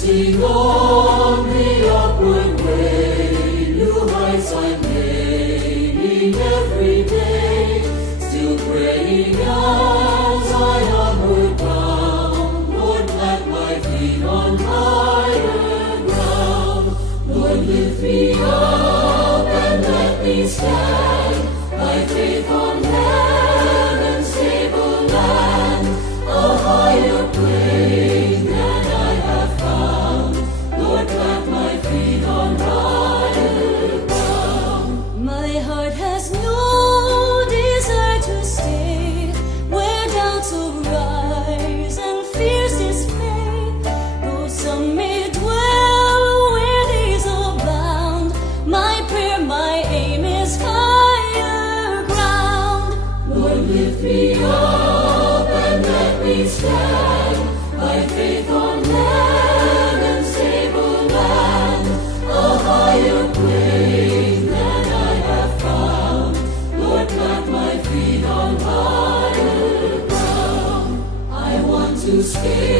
Pressing on the upward way, new heights I'm gaining every day, still praying as I onward bound. Lord, plant my feet on higher ground. Lord, lift me up and let me stand, by faith on heaven's stable land, a higher plane than I have found. Lord, plant my feet on higher ground. My heart has no desire to stay where doubts arise and fears dismay. Though some may dwell where days abound, my prayer, my aim is higher ground. Lord, lift me up and let me stand, by faith on heaven's stable land, a higher plane than I have found. Lord, plant my feet on higher ground. I want to scale